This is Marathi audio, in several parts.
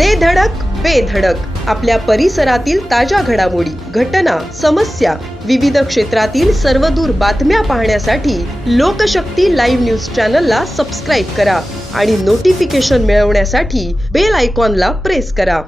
दे धडक बेधडक आपल्या परिसरातील ताज्या घडामोडी घटना समस्या विविध क्षेत्रातील सर्वदूर बातम्या पाहण्यासाठी लोकशक्ती लाईव्ह न्यूज चॅनलला सबस्क्राईब करा आणि नोटिफिकेशन मिळवण्यासाठी बेल आयकॉनला प्रेस करा.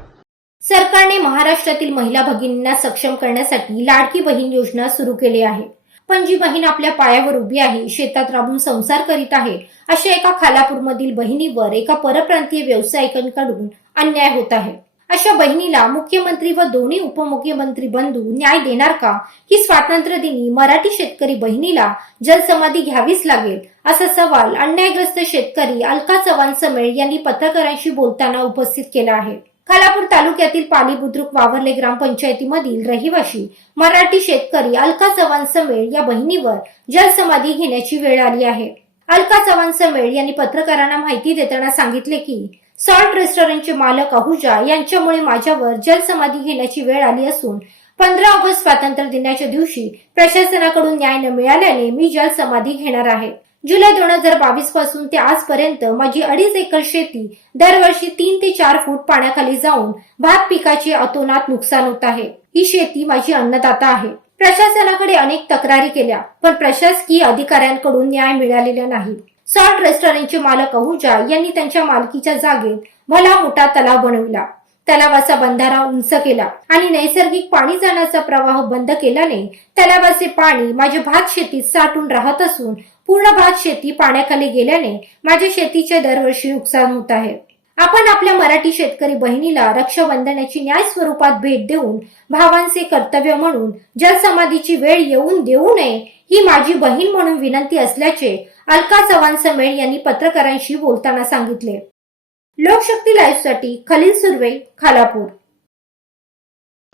सरकारने महाराष्ट्रातील महिला भगिनींना सक्षम करण्यासाठी लाडकी बहीण योजना सुरू केली आहे. पण जी बहीण आपल्या पायावर उभी आहे शेतात राबून संसार करीत आहे. अशा एका खालापूरमधील बहिणीवर एका परप्रांतीय व्यावसायिकांकडून अन्याय होत आहे. अशा बहिणीला मुख्यमंत्री व दोन्ही उपमुख्यमंत्री बंधू न्याय देणार का? ही स्वातंत्र्य दिनी मराठी शेतकरी बहिणीला जलसमाधी घ्यावीच लागेल असा सवाल अन्यायग्रस्त शेतकरी अलका चव्हाण समेळ यांनी पत्रकारांशी बोलताना उपस्थित केला आहे. खालापूर तालुक्यातील पाली बुद्रुक वावरले ग्रामपंचायतीमधील रहिवाशी मराठी शेतकरी अलका चव्हाण समेळ या बहिणीवर जलसमाधी घेण्याची वेळ आली आहे. अलका चव्हाण समेळ यांनी पत्रकारांना माहिती देताना सांगितले की सॉल्ट रेस्टॉरंटचे मालक अहुजा यांच्यामुळे माझ्यावर जलसमाधी घेण्याची वेळ आली असून पंधरा ऑगस्ट स्वातंत्र्य दिनाच्या दिवशी प्रशासनाकडून न्याय न मिळाल्याने मी जलसमाधी घेणार आहे. जुलै दोन हजार बावीसपासून ते आजपर्यंत माझी अडीच एकर शेती दरवर्षी तीन ते चार फूट पाण्याखाली जाऊन भात पिकाचे अतोनात नुकसान होत आहे. ही शेती माझी अन्नदाता आहे. प्रशासनाकडे अनेक तक्रारी केल्या पण प्रशासकीय अधिकाऱ्यांकडून न्याय मिळालेला नाही. सॉल्ट रेस्टॉरंटचे मालक अहुजा यांनी त्यांच्या मालकीच्या जागेत भला मोठा तलाव बनविला. तलावाचा बंधारा उंच केला आणि नैसर्गिक पाणी जाण्याचा प्रवाह बंद केल्याने तलावाचे पाणी माझ्या भात शेतीत साठून राहत असून पूर्ण भात शेती पाण्याखाली गेल्याने माझ्या शेतीचे दरवर्षी नुकसान होत आहे. आपण आपल्या मराठी शेतकरी बहिणीला रक्षाबंधनाची न्याय स्वरूपात भेट देऊन भावांचे कर्तव्य म्हणून जलसमाधीची वेळ येऊन देऊ नये ही माझी बहीण म्हणून विनंती असल्याचे अलका चव्हाण समेळ यांनी पत्रकारांशी बोलताना सांगितले. लोकशक्ती लाईव्हसाठी खलील सुर्वे खालापूर.